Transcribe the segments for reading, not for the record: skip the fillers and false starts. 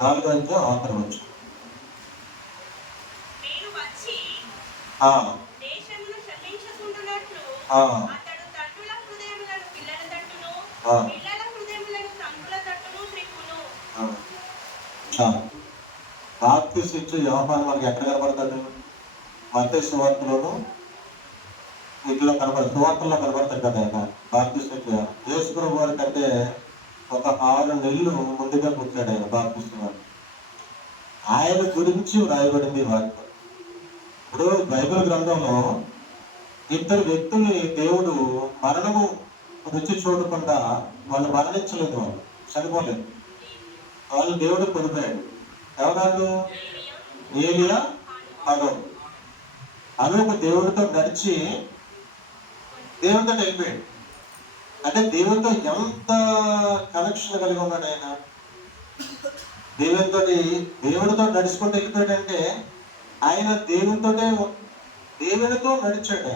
4వ అధ్యాయం ఆఖరి వచనం. ఆ, ఆ, ఆ, చాలు. బాప్తిసం ఇచ్చే యోహాను మనకి ఎక్కడ కనబడతాడు? మత్తయి సువార్తలోను వీటిలో కనబడతాడు, సువార్తల్లో కనబడతాడు కదా. ఆయన బాప్తిసం ఇచ్చే యేసు ప్రభు వారి కంటే ఒక 6 నెలలు ముందుగా పుట్టాడు ఆయన బాప్తిసం వారు. ఆయన గురించి రాయబడింది వాక్యం. ఇప్పుడు బైబిల్ గ్రంథంలో ఇద్దరు వ్యక్తుల్ని దేవుడు మరణము రుచి చూడకుండా వాళ్ళు మరణించలేదు, వాళ్ళు చనిపోలేదు, వాళ్ళు దేవుడు కొనిపోయాడు. ఎవరు? ఏలియా, హనోకు. హనోకు దేవుడితో నడిచి దేవుడితో వెళ్ళిపోయాడు. అంటే దేవుడితో ఎంత కనెక్షన్ కలిగి ఉన్నాడు ఆయన. దేవుడితో నడుచుకుంటూ వెళ్ళిపోయాడంటే ఆయన దేవునితో నడిచాడు.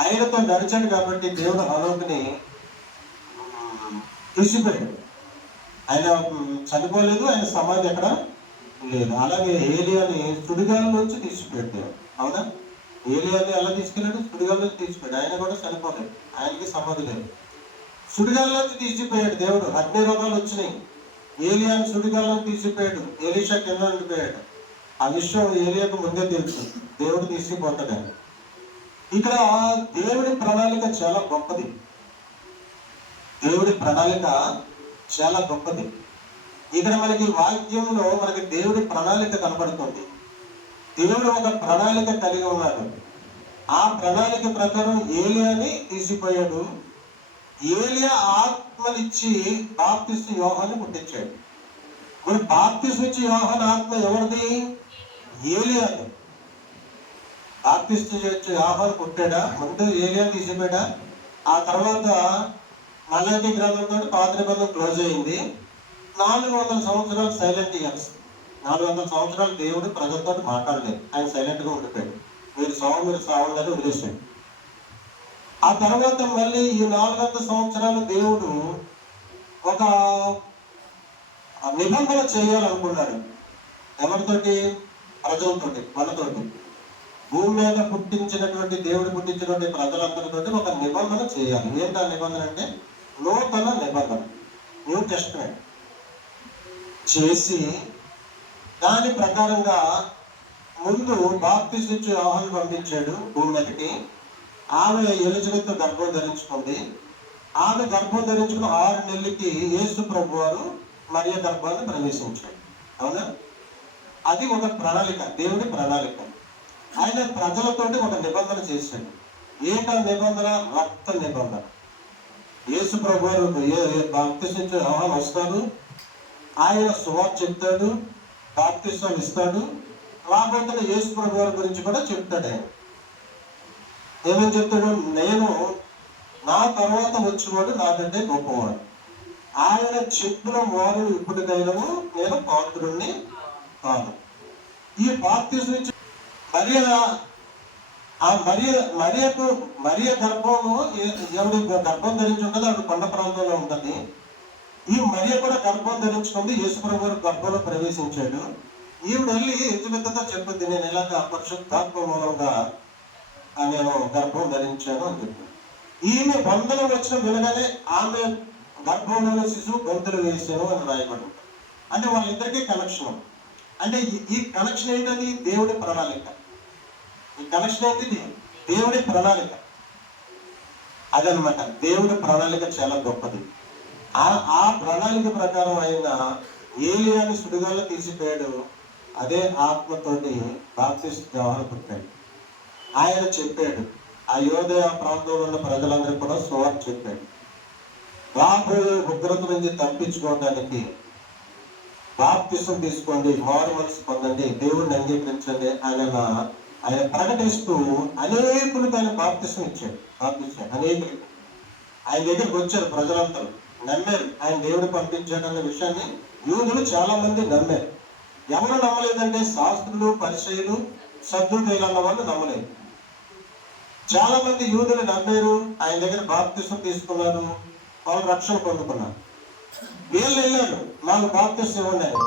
ఆయనతో నడిచాడు కాబట్టి దేవుడు హనోకుని తీసిపోయాడు. ఆయన చనిపోలేదు, ఆయన సమాధి ఎక్కడ లేదు. అలాగే ఏలియాని సుడిగాల్లోంచి తీసిపోయాడు. అవునా? ఏలియాని ఎలా తీసుకెళ్ళాడు? సుడిగాల్లోంచి తీసిపోయాడు. ఆయన కూడా చనిపోలేదు, ఆయనకి సమాధి లేదు. సుడిగాల్లోంచి తీసిపోయాడు దేవుడు. అగ్ని రోగాలు వచ్చినాయి, ఏలియాని సుడిగాల్లోంచి తీసిపోయాడు. ఎలీషా కింద ఉండిపోయాడు. ఆ విషయం ఏలియాకు ముందే తెలుసు, దేవుడు తీసుకుపోతాడు. ఇక్కడ దేవుడి ప్రణాళిక చాలా గొప్పది. దేవుడి ప్రణాళిక చాలా గొప్పది. ఇక్కడ మనకి వాక్యంలో మనకి దేవుడి ప్రణాళిక కనబడుతుంది. దేవుడు ఒక ప్రణాళిక కలిగి ఉన్నాడు. ఆ ప్రణాళిక ప్రకారం ఏలియాని తీసిపోయాడు. ఏలియా ఆత్మనిచ్చి బాప్తిస్తు యోహాను పుట్టించాడు. ఇప్పుడు బాప్తిస్తు ఇచ్చి యోహాను ఆత్మ ఎవరిది? ఏలియాని. బాప్తిస్తు ఇచ్చి యోహాను పుట్టాడా? ముందు ఏలియాని తీసిపోయాడా? ఆ తర్వాత మలాకి గ్రంథంతో పాత నిబంధన క్లోజ్ అయింది. 400 సంవత్సరాలు సైలెంట్ ఇయర్స్. 400 సంవత్సరాలు దేవుడు ప్రజలతో మాట్లాడలేదు, ఆయన సైలెంట్ గా ఉండిపోయాడు. మీరు సావంగానే వదిలేసాడు. ఆ తర్వాత మళ్ళీ ఈ 400 సంవత్సరాలు దేవుడు ఒక నిబంధన చేయాలనుకున్నాడు. ఎవరితోటి? ప్రజలతోటి, మనతోటి. భూమి మీద పుట్టించినటువంటి దేవుడు పుట్టించినటువంటి ప్రజలందరితోటి ఒక నిబంధన చేయాలి. ఏంటా నిబంధన అంటే నూతన నిబంధన, న్యూ టెస్టమెంట్ చేసి దాని ప్రకారంగా ముందు బాప్తిసం ఇచ్చి యోహాను పంపించాడు భూమి మీదకి. ఆమె ఎలిజబెత్ గర్భం ధరించుకుంది. ఆమె గర్భం ధరించుకున్న 6 నెలలకి యేసు ప్రభు వారు మరియ గర్భాన్ని ప్రవేశించాడు. అవునా? అది ఒక ప్రణాళిక, దేవుడి ప్రణాళిక. ఆయన ప్రజలతోటి ఒక నిబంధన చేశాడు. ఏంటా నిబంధన? రక్త నిబంధన. యేసు ప్రభు వారు బాప్తిసం ఇచ్చే యోహాను వస్తాడు, ఆయన సువార్త చెప్తాడు, బాప్తిసం ఇస్తాడు. రాబోతున్న యేసు ప్రభు వారి గురించి కూడా చెప్తాడు. ఆయన ఏమని చెప్తాడు? నేను, నా తర్వాత వచ్చేవాడు నాకంటే గొప్పవాడు, ఆయన చెప్పిన వారు ఇప్పటికైనా నేను పాత్రుణ్ణి కాదు. ఈ బాప్తిసం ఇచ్చి మరియ గర్భము, ఎవరి గర్భం ధరించి ఉంటుంది ఆవిడ కొండ ప్రాంతంలో ఉంటుంది. ఈ మరియ కూడా గర్భం ధరించుకుంది, యేసుప్రభు వారు గర్భంలో ప్రవేశించాడు. ఈవిడ వెళ్ళి ఎలిజబెత్తో చెప్పింది, నేను ఇలాగ పరిశుద్ధాత్మ మూలంగా నేను గర్భం ధరించాను అని చెప్పి. ఈమె బంధనం వచ్చిన వినగానే ఆమె గర్భంలోని శిశువు గొంతులు వేసాను అని రాయబడి. అంటే వాళ్ళిద్దరికీ కనెక్షన్. అంటే ఈ కనెక్షన్ ఏంటది? దేవుడి ప్రణాళిక. ఈ కనెక్షన్ ఏంటిది? దేవుడి ప్రణాళిక. అదనమాట. దేవుడి ప్రణాళిక చాలా గొప్పది. ఆ ప్రణాళిక ప్రకారం ఆయన ఏలియాని సుడిగాల్లో తీసిపోయాడు. అదే ఆత్మతోటి బాప్తిస్మ యోహాను పుట్టాడు. ఆయన చెప్పాడు, ఆ యోదయ ప్రాంతంలో ఉన్న ప్రజలందరూ కూడా సువార్త చెప్పాడు. రాబోయే ఉగ్రత నుంచి తప్పించుకోవడానికి బాప్తిసం తీసుకోండి, మారు మనసు పొందండి, దేవుడిని అంగీకరించండి ఆయన ప్రకటిస్తూ అనేకులకు ఆయన బాప్తిసం ఇచ్చాడు. అనేకులకి ఆయన దగ్గరికి వచ్చారు ప్రజలందరూ, నమ్మారు. ఆయన దేవుడు పంపించాడన్న విషయాన్ని యూదులు చాలా మంది నమ్మారు. ఎవరు నమ్మలేదంటే శాస్త్రులు, పరిసయ్యులు, సద్దుకైలు అన్న వాళ్ళు నమ్మలేదు. చాలా మంది యూదులు నమ్మారు, ఆయన దగ్గర బాప్తిసం తీసుకున్నారు, వాళ్ళు రక్షణ పొందుకున్నారు. వీళ్ళు వెళ్ళారు, నాకు బాప్తిస్మం ఇవ్వండి అని.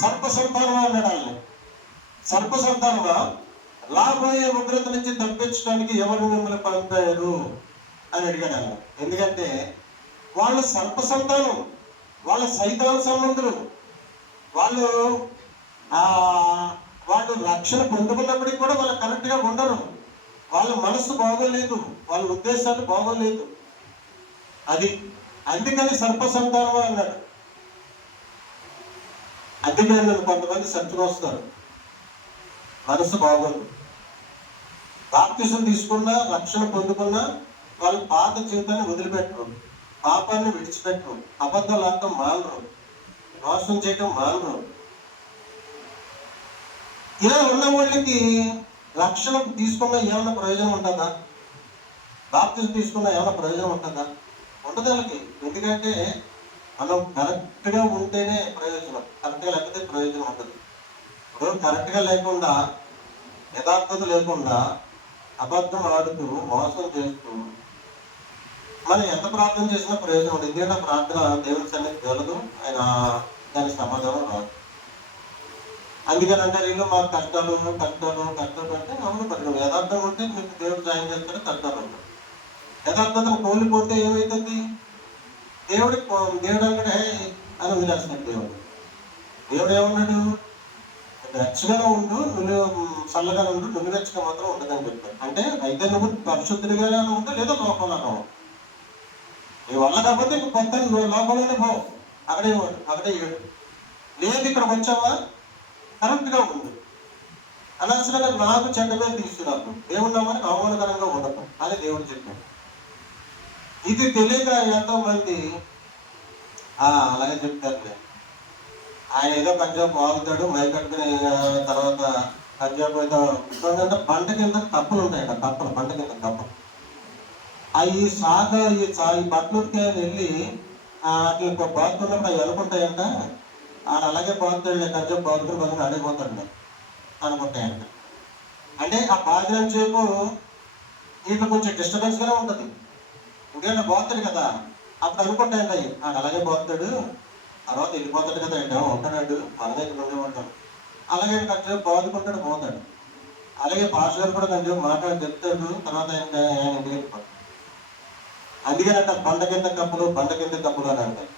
సర్ప సంతానమా అన్నాడు వాళ్ళని. సర్ప సంతానమా, రాబోయే ఉగ్రత నుంచి తప్పించడానికి ఎవరు మిమ్మల్ని పంపారు అని అడిగాడు ఆయన. ఎందుకంటే వాళ్ళు సర్ప సంతానం, వాళ్ళ సైతాన సంబంధులు. వాళ్ళు వాళ్ళు రక్షణ పొందుకున్నప్పటికీ కూడా వాళ్ళు కరెక్ట్గా ఉండరు. వాళ్ళ మనస్సు బాగోలేదు, వాళ్ళ ఉద్దేశాలు బాగోలేదు. అది అందుకని సర్ప సంతానం అన్నాడు. అందుకే కొంతమంది చర్చకు వస్తారు, మనసు బాగోదు, బాప్తిసం తీసుకున్నా రక్షణ పొందుకున్నా వాళ్ళు పాత జీవితాన్ని వదిలిపెట్టరు, పాపాన్ని విడిచిపెట్టరు, అబద్ధాలు ఆడటం మానరు, మోసం చేయటం మానరు. ఇలా ఉన్న వాళ్ళకి రక్షణ తీసుకున్నా ఏమైనా ప్రయోజనం ఉంటుందా? బాప్తిసం తీసుకున్నా ఏమైనా ప్రయోజనం ఉంటుందా? ఉండదు వాళ్ళకి. ఎందుకంటే మనం కరెక్ట్గా ఉంటేనే ప్రయోజనం, కరెక్ట్గా లేకపోతే ప్రయోజనం ఉంటుంది. ఇప్పుడు కరెక్ట్గా లేకుండా, యథార్థత లేకుండా, అబద్ధం ఆడుతూ మోసం చేస్తూ మనం ఎంత ప్రార్థన చేసినా ప్రయోజనం ఉండదు. ఎందుకంటే ప్రార్థన దేవుని సన్నిధికి వెళ్ళదు, ఆయన దానికి సమాధానం రాదు. అందుకని అంటారు వీళ్ళు మాకు కష్టాలు కష్టాలు కష్టాలు అంటే నమ్మకం. యథార్థం ఉంటే మీకు దేవుడు సాయం చేస్తాడు, కష్టాలు ఉంటాడు. యథార్థతను కోల్పోతే ఏమవుతుంది? దేవుడు అంటే అని వదిలేస్తాడు. దేవుడు ఏమన్నాడు? వెచ్చగానే ఉండు, నువ్వు చల్లగానే ఉండు, నువ్వు వెచ్చగా మాత్రం ఉండదని చెప్పాడు. అంటే అయితే నువ్వు పరిశుద్ధుడిగానే ఉండు, లేదా లోకంలోనే ఉండు. నీ వల్ల కాకపోతే ఇంక కొత్త నువ్వు లోకంలోనే పో, అక్కడే ఏడు. లేదు ఇక్కడికి వచ్చావా, కరెక్ట్గా ఉంది. అనవసరంగా నాకు చెడ్డగా తీసుకురాకు, దేవుడు అవమానకరంగా ఉండదు అని దేవుడు చెప్పాడు. ఇది తెలియక ఎంతో మంది అలాగే చెప్తారులే, ఆయన ఏదో పంజాబ్ బాగుతాడు మైకట్టుకుని తర్వాత పంజాబ్ ఏదో అంటే పంట కింద కప్పలు ఉంటాయంట, కప్పలు పంట కింద కప్పలు. అవి ఈ బట్టలకి వెళ్ళి అట్లా బాగుతున్నప్పుడు అవి అనుకుంటాయంట. ఆయన అలాగే బాగుతాడు, పంజాబ్ బాగుతున్న బతుకుని అడిగిపోతాడు అనుకుంటాయంట. అంటే ఆ బాధ్యం సేపు వీళ్ళు కొంచెం డిస్టర్బెన్స్గానే ఉంటుంది. ఇంకేనా బాగుతాడు కదా, అప్పుడు అనుకుంటాయంట ఆయన అలాగే బాగుతాడు, తర్వాత వెళ్ళిపోతాడు కదా, ఏంటో ఉంటాడు మన దగ్గర ఉండేవాడు. అలాగే కొంచెం బాదుకుంటాడు, పోతాడు. అలాగే పాస్ గారు కూడా కొంచెం మాట్లాడి చెప్తాడు, తర్వాత ఆయన ఇంటికి వెళ్ళిపోతాడు. అందుకేనంట పంట కింద కప్పులు అని అంటారు.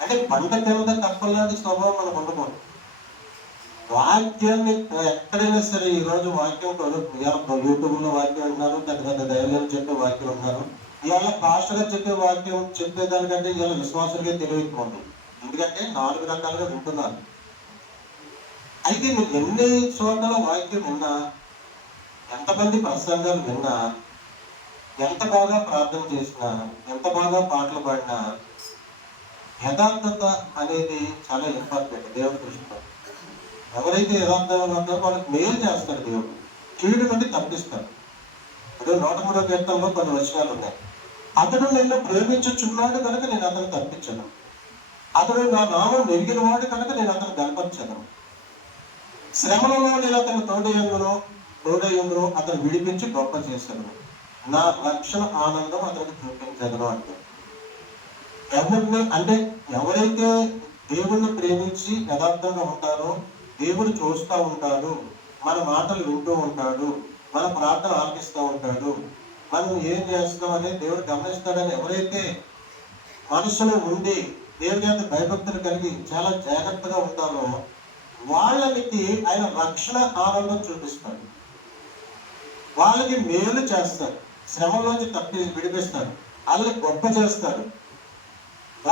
అంటే పంట కింద కప్పులు లాంటి స్వభావం మనకు ఉండకూడదు. వాక్యాన్ని ఎక్కడైనా సరే, ఈరోజు వాక్యం యూట్యూబ్లో వాక్యం ఉంటున్నారు, పెద్ద పెద్ద దైవాలు చెప్పే వాక్యం ఉంటున్నారు. ఇవాళ పాస్టర్గా చెప్పే వాక్యం చెప్పేదానికంటే ఇవాళ విశ్వాసులకే తెలియకపోతుంది. ఎందుకంటే 4 రకాలుగా వింటున్నారు. అయితే మీరు ఎన్ని చోట్ల వాక్యం విన్నా, ఎంతమంది ప్రసంగాలు విన్నా, ఎంత బాగా ప్రార్థన చేసినా, ఎంత బాగా పాటలు పాడినా, యథార్థత అనేది చాలా ఇంపార్టెంట్ దేవుడి దృష్టిలో. ఎవరైతే యథార్థంగా ఉంటారో వాళ్ళకి మేలు చేస్తారు దేవుడు, కీడు నుండి తప్పిస్తారు. ఇప్పుడు 103వ కీర్తనలో కొన్ని వచనాలు ఉన్నాయి. అతడు నిన్ను ప్రేమించుచున్నాడు కనుక నేను అతను తప్పించను, అతడు నా నామం నెరిగిన వాడు కనుక నేను అతను గనపరచను, శ్రమలలో నేను అతను తోడయ్యుందును అతను విడిపించి గొప్ప చేశాను, నా రక్షణ ఆనందం అతనికి చూపించగలను అంటే. ఎవరైతే దేవుణ్ణి ప్రేమించి యథార్థంగా ఉంటారో, దేవుడు చూస్తూ ఉంటాడు, మన మాటలు వింటూ ఉంటాడు, మన ప్రార్థన ఆలకిస్తూ ఉంటాడు, మనం ఏం చేస్తున్నాం అనేది దేవుడు గమనిస్తాడని ఎవరైతే మనసులో ఉండి దేవుడి చేత భయభక్తులు కలిగి చాలా జాగ్రత్తగా ఉంటారో వాళ్ళకి ఆయన రక్షణ ఆనందం చూపిస్తాడు, వాళ్ళకి మేలు చేస్తాడు, శ్రమలోంచి విడిపిస్తాడు, వాళ్ళని గొప్ప చేస్తాడు,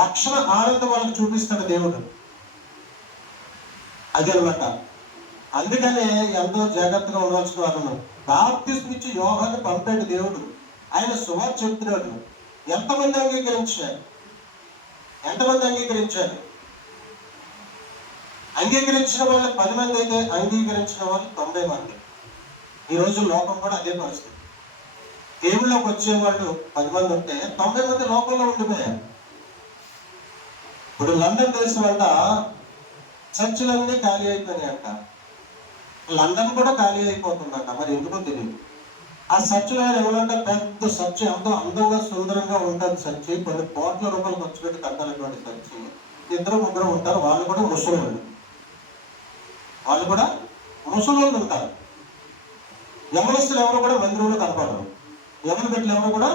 రక్షణ ఆనందం వాళ్ళకి చూపిస్తాడు దేవుడు. అది అనమాట. అందుకనే ఎంతో జాగ్రత్తగా ఉండవలసిన వాళ్ళను బాప్తిస్మం ఇచ్చి యోహాను పంపాడు దేవుడు. ఆయన సువార్త చెప్తున్నాడు. ఎంతమంది అంగీకరించారు? అంగీకరించిన వాళ్ళు 10 మంది అయితే అంగీకరించిన వాళ్ళు 90 మంది. ఈరోజు లోకం కూడా అదే పరిస్థితి. దేవుళ్ళకి వచ్చేవాళ్ళు 10 మంది ఉంటే 90 మంది లోకంలో ఉండిపోయారు. ఇప్పుడు లండన్ దేశం అంట చర్చిలన్నీ ఖాళీ అయిపోయినాయంట. లండన్ కూడా ఖాళీ అయిపోతుందంట, మరి ఎందుకో తెలియదు. ఆ సత్యనారాయణ ఎవరంటే పెద్ద సత్యం, ఎంతో అందంగా సుందరంగా ఉంటుంది సత్యం. కొన్ని కోట్ల రూపాయలు ఖర్చు పెట్టి కట్టాలటువంటి సత్యం. ఇద్దరు ముగ్గురు ఉంటారు, వాళ్ళు కూడా ముసలోళ్ళు. వాళ్ళు కూడా ముసలోళ్ళు ఉంటారు. యమనస్తులు ఎవరు కూడా మందిరంలో కనపడరు. యమన బిడ్డలు ఎవరు కూడా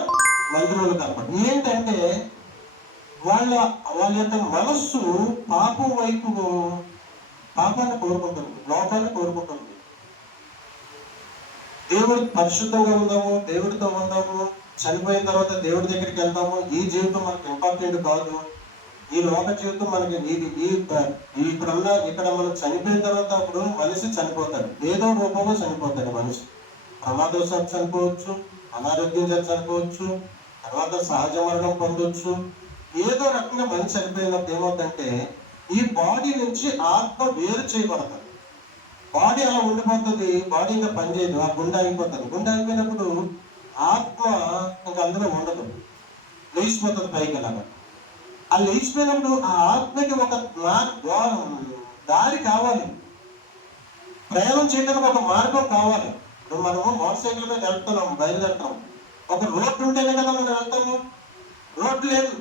మందిరంలో కనపడరు. ఏంటంటే వాళ్ళ యొక్క మనస్సు పాపం వైపు, పాపాన్ని కోరుకుంటుంది, లోకాన్ని కోరుకుంటుంది. దేవుడు పరిశుద్ధంగా ఉందాము, దేవుడితో ఉందాము, చనిపోయిన తర్వాత దేవుడి దగ్గరికి వెళ్తాము, ఈ జీవితం మనకు ఇంపార్టెంట్ కాదు, ఈ లోక జీవితం మనకి ఇక్కడ మనం చనిపోయిన తర్వాత అప్పుడు మనిషి చనిపోతాడు, ఏదో రూపంలో చనిపోతాడు మనిషి. ప్రమాదవశాత్తు చనిపోవచ్చు, అనారోగ్యం చేసి చనిపోవచ్చు, తర్వాత సహజ మరణం పొందొచ్చు. ఏదో రకంగా మనిషి చనిపోయినప్పుడు ఏమవుతుందంటే ఈ బాడీ నుంచి ఆత్మ వేరు చేయబడతాడు. బాడీ అలా ఉండిపోతుంది, బాడీ ఇంకా పనిచేయదు, ఆ గుండె ఆగిపోతుంది. గుండె ఆగిపోయినప్పుడు ఆత్మ ఇంకా అందులో ఉండదు, లేచిపోతుంది పైకి. అలాగా ఆ లేచిపోయినప్పుడు ఆ ఆత్మకి ఒక దారి కావాలి, ప్రయాణం చేయడానికి ఒక మార్గం కావాలి. ఇప్పుడు మనము మోటార్ సైకిల్ మీద వెళ్తున్నాం, బయలుదేరుతాం, ఒక రోడ్డు ఉంటేనే కదా మనం వెళ్తాము. రోడ్డు లేదు,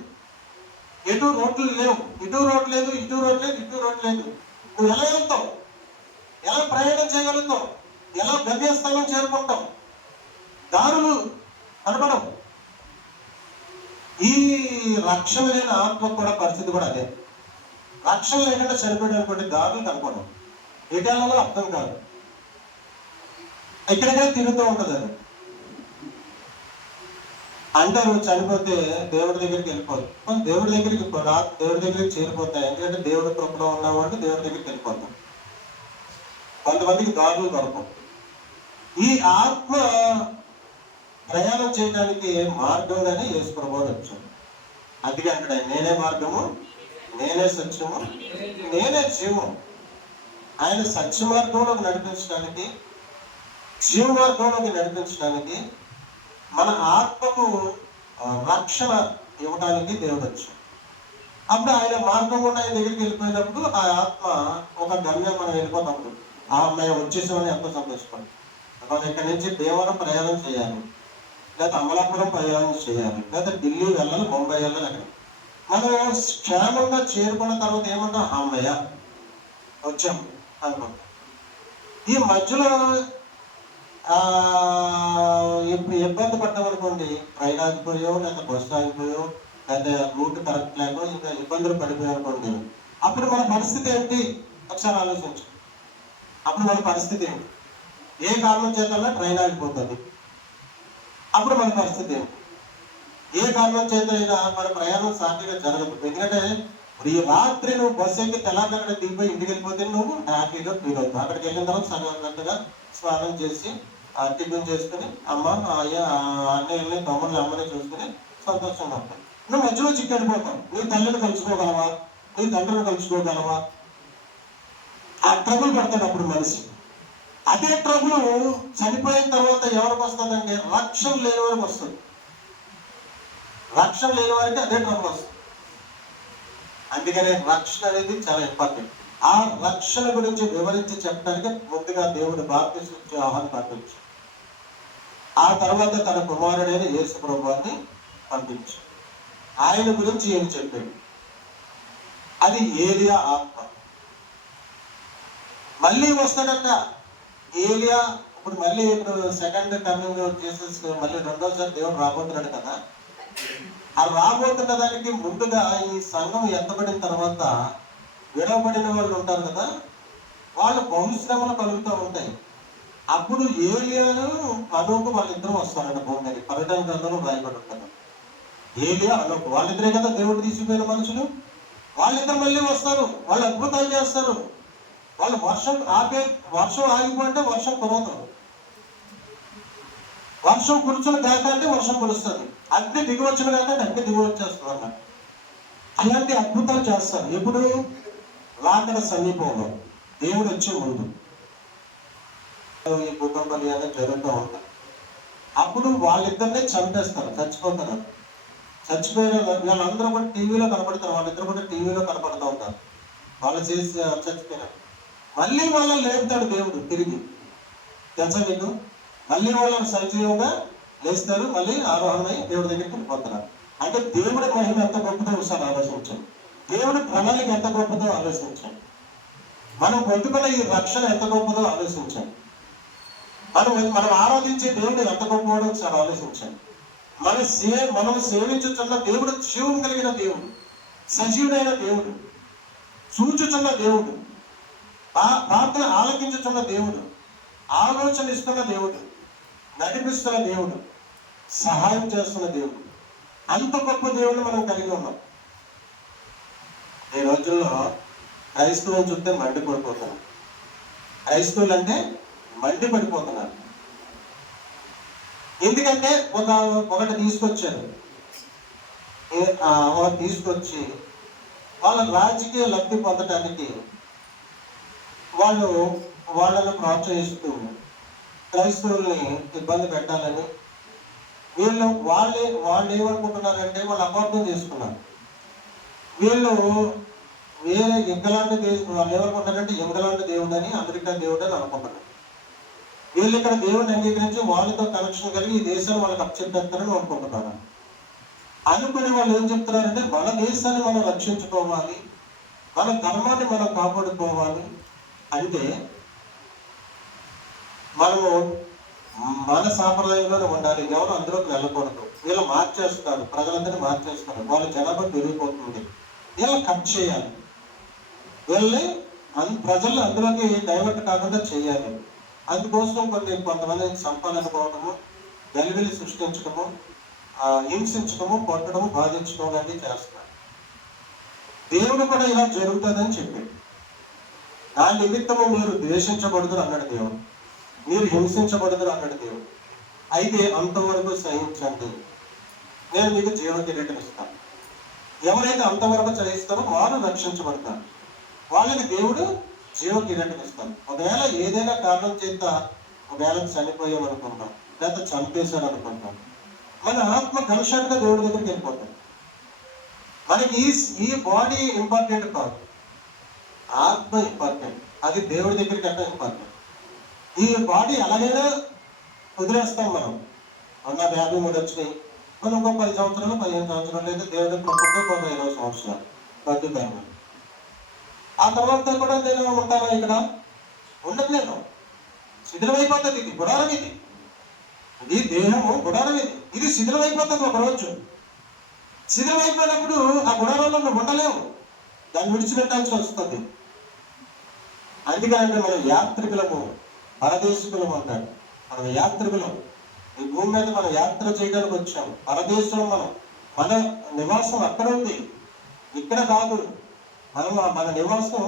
ఎటు రోడ్లు లేవు, ఇటు రోడ్డు లేదు, ఇటు రోడ్డు లేదు, ఇటు రోడ్డు లేదు. నువ్వు ఎలా వెళ్తావు? ఎలా ప్రయాణం చేయగలుగుతాం? ఎలా గమ్యస్థానం చేరుకుంటాం? దారులు కనపడవు. ఈ రక్షణ లేని ఆత్మ కూడా పరిస్థితి కూడా అదే. రక్షణ లేకుండా చనిపోయినటువంటి దారులు కనపడవు, ఎటాలలో అర్థం కాదు, ఎక్కడెక్కడ తిరుగుతూ ఉంటుంది. అది అంటారు చనిపోతే దేవుడి దగ్గరికి వెళ్ళిపోదు. దేవుడి దగ్గరికి చేరిపోతాయి. ఎందుకంటే దేవుడి కృపలో ఉన్నవాళ్ళు దేవుడి దగ్గరికి వెళ్ళిపోతాం. కొంతమందికి దారులు దొరకవు. ఈ ఆత్మ ప్రయాణం చేయడానికి మార్గంగానే యేసు ప్రభువు వచ్చాడు. అందుకే అంటాడు ఆయన, నేనే మార్గము, నేనే సత్యము, నేనే జీవం. ఆయన సత్య మార్గంలోకి నడిపించడానికి, జీవ మార్గంలోకి నడిపించడానికి, మన ఆత్మకు రక్షణ ఇవ్వడానికి దేవుడు వచ్చాడు. అప్పుడు ఆయన మార్గం కూడా ఆయన దగ్గరికి వెళ్ళిపోయినప్పుడు ఆ ఆత్మ ఒక గమ్యం మనం వెళ్ళిపోతాం. ఆ అమ్మాయి వచ్చేసామని ఎంతో సంతోషపడి మనం ఇక్కడి నుంచి దేవరం ప్రయాణం చేయాలి, లేదా అమలాపురం ప్రయాణం చేయాలి, లేదా ఢిల్లీ వెళ్ళాలి, ముంబై వెళ్ళాలి. అక్కడ మనం క్షేమంగా చేరుకున్న తర్వాత ఏమంటాం? అమ్మయ్య వచ్చాం అనుకుంటాం. ఈ మధ్యలో ఇప్పుడు ఇబ్బంది పడ్డాం అనుకోండి, ట్రైన్ ఆగిపోయావు, లేదా బస్సు ఆగిపోయావు, లేదా రూట్ కరెక్ట్ లేకో ఇంకా ఇబ్బందులు పడిపోయావు అనుకోండి, అప్పుడు మన పరిస్థితి ఏంటి ఒకసారి ఆలోచించు. అప్పుడు మన పరిస్థితి ఏంటి? ఏ కారణం చేతన్నా ట్రైన్ ఆగిపోతుంది, అప్పుడు మన పరిస్థితి ఏంటి? ఏ కారణం చేత అయినా మన ప్రయాణం సాధ్యంగా జరగదు. ఎందుకంటే ఈ రాత్రి నువ్వు బస్సు ఎక్కి తెల్లారి అక్కడ దిగిపోయి ఇంటికి వెళ్ళిపోతే నువ్వు హ్యాపీగా ఫీల్ అవుతావు. అక్కడికి వెళ్ళిన తర్వాత సగంగా స్నానం చేసి టిఫిన్ చేసుకుని అమ్మ అన్నయ్యని తమ్ముళ్ళని అమ్మని చూసుకుని సంతోషంగా ఉంటావు. నువ్వు మధ్యలో చిక్కడిపోతావు. నీ తల్లిని కలుసుకోగలవా? నీ తండ్రిని కలుసుకోగలవా? ఆ ట్రబుల్ పడతాడు అప్పుడు మనిషి. అదే ట్రబుల్ చనిపోయిన తర్వాత ఎవరికి వస్తుందంటే రక్షణ లేని వారికి వస్తుంది. రక్షణ లేని వారికి అదే ట్రబుల్ వస్తుంది. అందుకనే రక్షణ అనేది చాలా ఇంపార్టెంట్. ఆ రక్షణ గురించి వివరించి చెప్పడానికి ముందుగా దేవుడు బాప్తిస్మం యోహాను పంపించాడు. ఆ తర్వాత తన కుమారుడైన యేసు ప్రభువుని పంపించాడు. ఆయన గురించి ఏం చెప్పాడు? అది ఏలియా ఆత్మ. మళ్ళీ వస్తాడంట ఏలియా. ఇప్పుడు మళ్ళీ సెకండ్ కమింగ్ జీసస్ మళ్ళీ రెండోసారి దేవుడు రాబోతున్నాడు కదా. ఆ రాబోతున్న దానికి ముందుగా ఈ సంఘం ఎత్తబడిన తర్వాత విడవబడిన వాళ్ళు ఉంటారు కదా, వాళ్ళు బహుశ్రమలు కలుగుతూ ఉంటాయి. అప్పుడు ఏలియాను అనూకు వాళ్ళిద్దరూ వస్తారంట భూమి మీద. పర్యటన గ్రంథంలో రాయబడి ఉంటారు. ఏలియా అనూకు వాళ్ళిద్దరే కదా దేవుడు తీసిపోయిన మనుషులు. వాళ్ళిద్దరు మళ్ళీ వస్తారు, వాళ్ళు అద్భుతాలు చేస్తారు. వాళ్ళు వర్షం ఆగిపోతే వర్షం కురవుతారు, వర్షం కురుచులు కాక అంటే వర్షం కురుస్తుంది, అగ్ని దిగి వచ్చిన కాక అగ్ని దిగి వచ్చేస్తుంది అన్నమాట. అలాంటి అద్భుతాలు చేస్తారు. ఎప్పుడు? రాకడ సమీపంలో, దేవుడు వచ్చే ముందు ఈ భూకంపాలు అనేది జరుగుతూ ఉంటాయి. అప్పుడు వాళ్ళిద్దరినే చంపేస్తారు, చచ్చిపోతారు. చచ్చిపోయిన వాళ్ళందరూ కూడా టీవీలో కనపడతారు, వాళ్ళిద్దరు కూడా టీవీలో కనపడుతూ ఉంటారు. వాళ్ళు చేసి చచ్చిపోయినారు. మళ్ళీ వాళ్ళని లేపుతాడు దేవుడు తిరిగి. తెలుసా మీకు? మళ్ళీ వాళ్ళు సజీవంగా లేస్తారు, మళ్ళీ ఆరోహణమై దేవుడి దగ్గరికి వెళ్ళిపోతున్నారు. అంటే దేవుడి మహిమ ఎంత గొప్పదో ఒకసారి ఆలోచించండి. దేవుడి ప్రణాళిక ఎంత గొప్పదో ఆలోచించండి. మనం పొందుకున్న ఈ రక్షణ ఎంత గొప్పదో ఆలోచించండి. మనం ఆరాధించే దేవుడు ఎంత గొప్పవాడో ఒకసారి ఆలోచించండి. మనం సేవించుచున్న దేవుడు జీవం కలిగిన దేవుడు, సజీవుడైన దేవుడు, చూచుచున్న దేవుడు, ప్రార్థన ఆలకించుచున్న దేవుడు, ఆలోచన ఇస్తున్న దేవుడు, నడిపిస్తున్న దేవుడు, సహాయం చేస్తున్న దేవుడు. అంత గొప్ప దేవుడిని మనం కలిగి ఉన్నాం. ఈ రోజుల్లో క్రైస్తవులు చూస్తే మండిపడిపోతున్నారు. క్రైస్తవులు అంటే మండిపడిపోతున్నారు. ఎందుకంటే ఒకటి తీసుకొచ్చారు, తీసుకొచ్చి వాళ్ళ రాజకీయ లబ్ధి పొందడానికి వాళ్ళను ప్రోత్సహిస్తూ క్రైస్తవుల్ని ఇబ్బంది పెట్టాలని వాళ్ళు ఏమనుకుంటున్నారంటే వాళ్ళు అపార్థం చేసుకున్నారు. వీళ్ళు వేరే ఇంగ్లాండ్ వాళ్ళు ఏమనుకుంటారంటే ఇంగ్లాండ్ దేవుడు అని, అమెరికా దేవుడు అని అనుకుంటున్నారు. వీళ్ళు ఇక్కడ దేవుడిని అంగీకరించి వాళ్ళతో కనెక్షన్ కలిగి ఈ దేశాన్ని వాళ్ళకి అప్పచెప్పేస్తారని అనుకుంటున్నారు. అనుకుని వాళ్ళు ఏం చెప్తున్నారంటే మన దేశాన్ని మనం రక్షించుకోవాలి, మన ధర్మాన్ని మనం కాపాడుకోవాలి. అంటే మనము మన సాంప్రదాయంలోనే ఉండాలి, ఎవరు అందులోకి వెళ్ళకూడదు. వీళ్ళు మార్చేస్తారు, ప్రజలందరినీ మార్చేస్తారు, వాళ్ళ జనాభా పెరిగిపోతుంది, వీళ్ళు కట్ చేయాలి, వీళ్ళని ప్రజలు అందులోకి డైవర్ట్ కాకుండా చేయాలి. అందుకోసం కొంతమంది సంపాదనుకోవడము, గలిబిలి సృష్టించడము, హింసించడము, కొట్టడము, బాధించడం అనేది చేస్తారు. దేవుడు కూడా ఇలా జరుగుతుందని చెప్పి ఆ నిమిత్తము మీరు ద్వేషించబడుదురు అన్నాడు దేవుడు, మీరు హింసించబడుదురు అన్నాడు దేవుడు. అయితే అంతవరకు సహించండి, నేను మీకు జీవ కిరీటం ఇస్తాను. ఎవరైతే అంతవరకు సహిస్తారో వారు రక్షించబడతారు, వాళ్ళకి దేవుడు జీవ కిరీటం ఇస్తాను. ఒకవేళ ఏదైనా కారణం చేత ఒకవేళ చనిపోయామనుకుంటాం, లేకపోతే చంపేశారు అనుకుంటాం, మన ఆత్మ కలుషంగా దేవుడి దగ్గరికి వెళ్ళిపోతాం. మనకి ఈ బాడీ ఇంపార్టెంట్ కాదు, ఆత్మ ఇంపార్టెంట్. అది దేవుడి దగ్గరికి అంటే ఇంపార్టెంట్. ఈ బాడీ అలాగైనా వదిలేస్తాం మనం. అన్న 53 వచ్చినాయి, మనం ఇంకో 10 సంవత్సరాలు 15 సంవత్సరాలు అయితే దేవుడి ప్రపంచం ఒక 20 సంవత్సరాలు బతుకుతాను. ఆ తర్వాత కూడా నేను ఉంటాను, ఇక్కడ ఉండదు, నేను శిథిలమైపోతుంది. ఇది గుడారం, ఇది దేహము గుడారం, ఇది శిథిలమైపోతుంది. ఒకరోజు శిథిలమైపోయినప్పుడు ఆ గుడారంలో నువ్వు ఉండలేవు, దాన్ని విడిచిపెట్టాల్సి వస్తుంది. అందుకనంటే మనం యాత్రికులము, పరదేశికులము అంటాడు. మనం యాత్రికులం, ఈ భూమి మీద మనం యాత్ర చేయడానికి వచ్చాము. పరదేశం మన నివాసం అక్కడ ఉంది, ఇక్కడ కాదు. మన నివాసం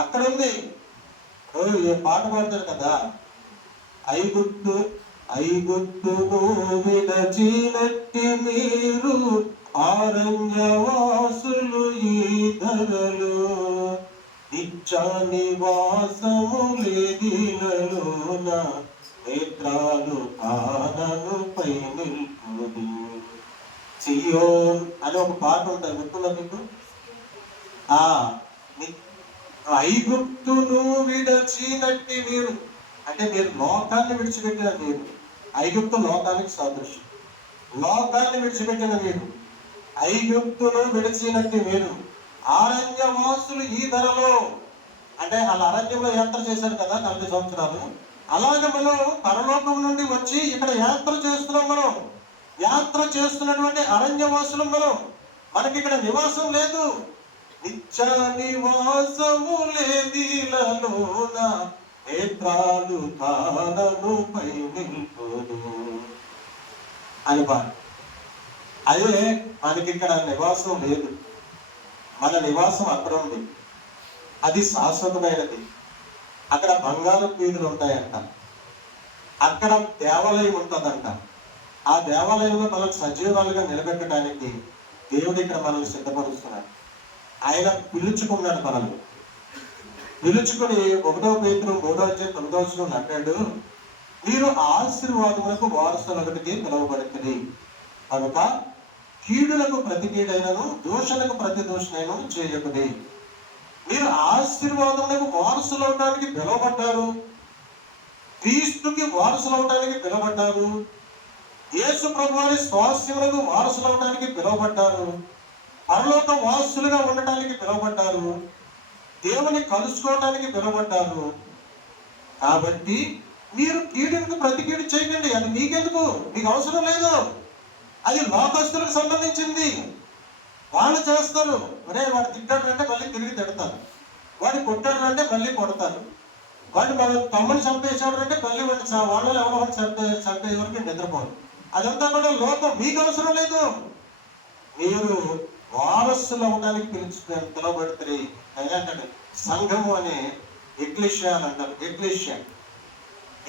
అక్కడ ఉంది. ఏ పాట పాడతారు కదా, ఐగుప్తును విడచినట్టి మీరు అరణ్యవాసులు ఈ ధరలు, నిత్య నివాసము లేదిలలోన నేత్రాలు కానను పై నిల్పుడి. సియోన్ అని ఒక పాట ఉంటుంది, గుర్తుందా మీకు? ఐగుప్తును విడచినట్టి మీరు అంటే మీరు లోకాన్ని విడిచిపెట్టిన మీరు. ఐగుప్తు లోకానికి సాదృశ్యం. లోకాన్ని విడిచిపెట్టిన మీరు, ఐగుప్తును విడిచినట్టి మీరు అరణ్యవాసులు ఈ ధరలో. అంటే వాళ్ళ అరణ్యంలో యాత్ర చేశారు కదా 40 సంవత్సరాలు. అలాగే మనం పరలోకం నుండి వచ్చి ఇక్కడ యాత్ర చేస్తున్నాం. మనం యాత్ర చేస్తున్నటువంటి అరణ్యవాసులు మనం. మనకి ఇక్కడ నివాసం లేదు. నిత్య నివాసము లేదిలలోన నేత్రాలు తానను పై నిల్పుడు అని పాడు. అదే మనకి ఇక్కడ నివాసం లేదు, మన నివాసం అక్కడ ఉంది. అది శాశ్వతమైనది. అక్కడ బంగారు వీధులు ఉంటాయంట, అక్కడ దేవాలయం ఉంటుందంట. ఆ దేవాలయంలో మనకు సజీవాలుగా నిలబెట్టడానికి దేవుడు ఇక్కడ మనల్ని సిద్ధపరుస్తున్నాడు. ఆయన పిలుచుకున్నాడు మనల్ని. పిలుచుకుని 1 పేతురు 3:9 అంటాడు, మీరు ఆశీర్వాదములకు వారసులొకటికి పిలువబడుతుంది కనుక కీడులకు ప్రతి కీడైనను దోషులకు ప్రతి దోషునైనను చేయకుడి. మీరు ఆశీర్వాదములకు వారసులు అవడానికి పిలువబడ్డారు. క్రీస్తుకి వారసులు అవడానికి పిలువబడ్డారు. యేసు ప్రభువారి స్వాస్థ్యములకు వారసులు అవడానికి పిలువబడ్డారు. పరలోక వాసులుగా ఉండటానికి పిలువబడ్డారు. దేవుని కలుసుకోవడానికి పిలువబడ్డారు. కాబట్టి మీరు కీడుకు ప్రతి కీడు చేయకండి. అది మీకెందుకు? మీకు అవసరం లేదు. అది లోకస్తులకు సంబంధించింది. వాళ్ళు చేస్తారు. ఒరే వాడు తిట్టాడు అంటే మళ్ళీ తిరిగి తిడతారు. వాడు కొట్టాడు అంటే మళ్ళీ కొడతారు. వాడు మన తమ్ముని చంపేశాడు అంటే మళ్ళీ వాళ్ళు ఎవరో చంపే వరకు నిద్రపోరు. అదంతా కూడా లోకం. మీకు అవసరం లేదు. మీరు వారసులు అవడానికి పిలువబడితే ఏంటంటే సంఘము అనే ఎక్లీషియా అని అంటారు.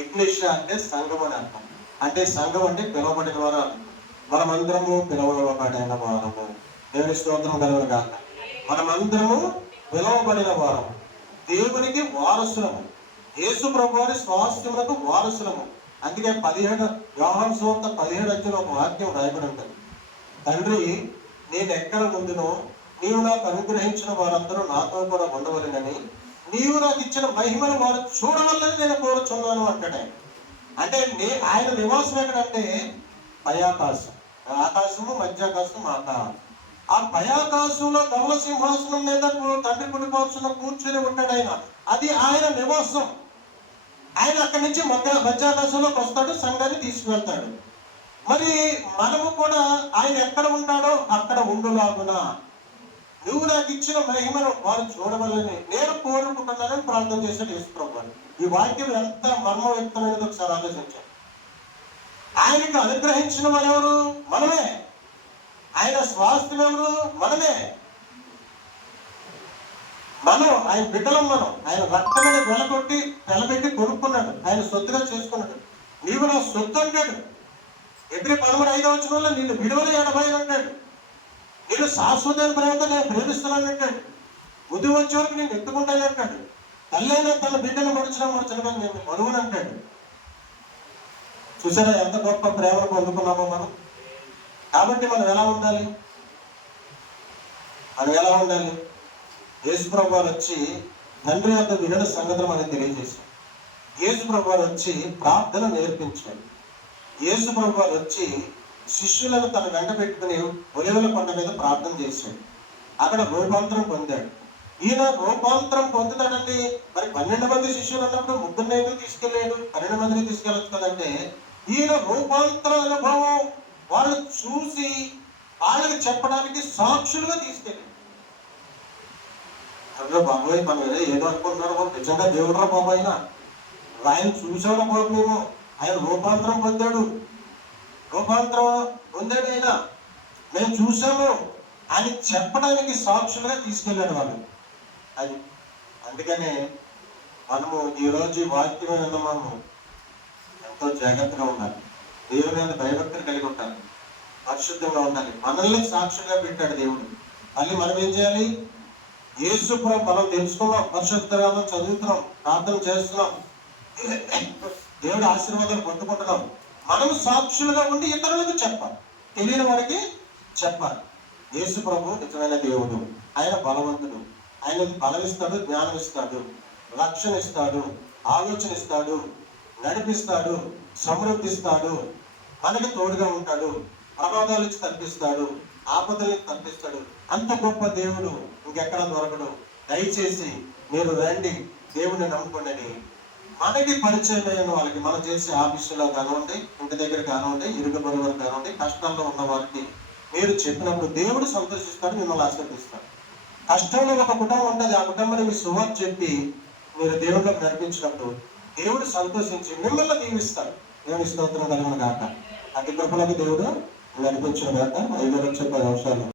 ఎక్లీషియా అంటే సంఘం అని అంటాం. అంటే సంఘం అంటే పిలువబడిన వారు. మనమందరము పిలువబడిన వారము. దేవుని స్తోత్రం కలుగును గాక. మనమందరము పిలువబడిన వారము, దేవునికి వారసులము, యేసు ప్రభువారి స్వాస్థ్యములకు వారసులము. అందుకే 17 యోహాను సువార్త 17 ఒక వాక్యం రాయబడి ఉంటుంది. తండ్రి, నేను ఎక్కడ ఉండునో నీవు నాకు అనుగ్రహించిన వారందరూ నాతో కూడా ఉండవలెనని, నీవు నాకు ఇచ్చిన మహిమను వారు చూడవల్లని నేను కోరుచున్నాను అంటాడు. అంటే ఆయన నివాసం ఎక్కడంటే పయాకాశం. ఆకాశము, మధ్యాకాశం, ఆకాశం. ఆ పయాకాశంలో ధవల సింహాసనం మీద తండ్రి కుడిపార్శ్వన కూర్చుని ఉంటాడు ఆయన. అది ఆయన నివాసం. ఆయన అక్కడి నుంచి మధ్యాకాశంలోకి వస్తాడు, సంఘాన్ని తీసుకువెళ్తాడు. మరి మనము కూడా ఆయన ఎక్కడ ఉంటాడో అక్కడ ఉండులాగున నువ్వు నాకు ఇచ్చిన మహిమను వారు చూడవలని నేను కోరుకుంటున్నానని ప్రార్థన చేశాడు యేసు ప్రభువు. ఈ వాక్యం ఎంత మర్మవ్యక్తమైనది ఒకసారి ఆలోచించాం. ఆయనకు అనుగ్రహించిన వారు ఎవరు? మనమే. ఆయన స్వాస్థ్యం ఎవరు? మనమే. మనం ఆయన బిడ్డలం. మనం ఆయన రక్తమైన వెలబెట్టి కొనుక్కున్నాడు. ఆయన సొత్తుగా చేసుకున్నాడు. నీవు నా సొత్తు అంటాడు. ఎబ్రీ 13:5 నిన్ను విడువల 80 అంటాడు. నేను శాశ్వతమైన ప్రేమతో నేను ప్రేమిస్తున్నాను అంటాడు. బుద్ధి వచ్చే వరకు నేను ఎత్తుకుంటాను అంటాడు. తల్లైనా తన బిడ్డను మరచడం నేను మనువును అంటాడు. చూసారా ఎంత గొప్ప ప్రేమను పొందుకున్నామో మనం. కాబట్టి మనం ఎలా ఉండాలి? యేసు ప్రభువారు వచ్చి తండ్రి యొక్క వినడ సంగతులు మనకు తెలియజేశాడు. యేసు ప్రభువారు వచ్చి ప్రార్థన నేర్పించాడు. యేసు ప్రభువారు వచ్చి శిష్యులను తన వెంట పెట్టుకుని ఒలివల కొండ మీద ప్రార్థన చేశాడు. అక్కడ రూపాంతరం పొందాడు. ఈయన రూపాంతరం పొందుతాడండి. మరి 12 మంది శిష్యులు అన్నప్పుడు 3 తీసుకెళ్ళాడు, 12 మందిని తీసుకెళ్ళచ్చు కదంటే, ఈయన రూపాంతర అనుభవం వాళ్ళు చూసి వాళ్ళకి చెప్పడానికి సాక్షులుగా తీసుకెళ్ళాడు. అందులో బాబోయ్ మనం ఏదో అనుకుంటున్నారు, నిజంగా దేవుడు రా బాబు ఆయన చూసాడు బాబు. మేము ఆయన రూపాంతరం పొందాడు ఆయన, మేము చూసాము అని చెప్పడానికి సాక్షులుగా తీసుకెళ్ళాడు వాళ్ళు. అది అందుకనే మనము ఈరోజు వాక్యం విన్నాము, ఎంతో జాగ్రత్తగా ఉండాలి. దేవుని మీద భయభక్తులు కలిగి ఉంటారు, పరిశుద్ధంగా ఉండాలి. మనల్ని సాక్షులుగా పెట్టాడు దేవుడు. మళ్ళీ మనం ఏం చేయాలి? యేసు మనం తెలుసుకున్నాం, పరిశుద్ధ గ్రంథం చదువుతున్నాం, ప్రార్థన చేస్తున్నాం, దేవుడి ఆశీర్వాదాలు పొందుకుంటున్నాం. మనం సాక్షులుగా ఉండి ఇతరులకు చెప్పాలి, తెలియని వారికి చెప్పాలి. యేసు ప్రభు నిజమైన దేవుడు. ఆయన బలవంతుడు. ఆయన బలం ఇస్తాడు, జ్ఞానం ఇస్తాడు, రక్షణ ఇస్తాడు, ఆలోచన ఇస్తాడు, నడిపిస్తాడు, సమృద్ధిస్తాడు, మనకి తోడుగా ఉంటాడు, ప్రమాదాల నుంచి తప్పిస్తాడు, ఆపదల నుంచి తప్పిస్తాడు. అంత గొప్ప దేవుడు ఇంకెక్కడ దొరకడు. దయచేసి మీరు రండి, దేవుడిని నమ్ముకోండి. మనకి పరిచయం అయిన వాళ్ళకి, మనం చేసే ఆఫీసులో కానివ్వండి, ఇంటి దగ్గర కానివ్వండి, ఇరుగు పొరుగు వారికి కానివ్వండి, కష్టంలో ఉన్న వారికి మీరు చెప్పినప్పుడు దేవుడు సంతోషిస్తాడు, మిమ్మల్ని ఆశీర్వదిస్తాడు. కష్టంలో ఒక కుటుంబం ఉంటుంది, ఆ కుటుంబాన్ని మీ సువార్త చెప్పి మీరు దేవుళ్ళకి నడిపించినప్పుడు దేవుడు సంతోషించి మిమ్మల్ని దీవిస్తాడు. దేవుని స్తోత్రం కలుగును గాక. అతి కృపలకు దేవుడు నడిపించిన గాక. 5 నిమిషాలు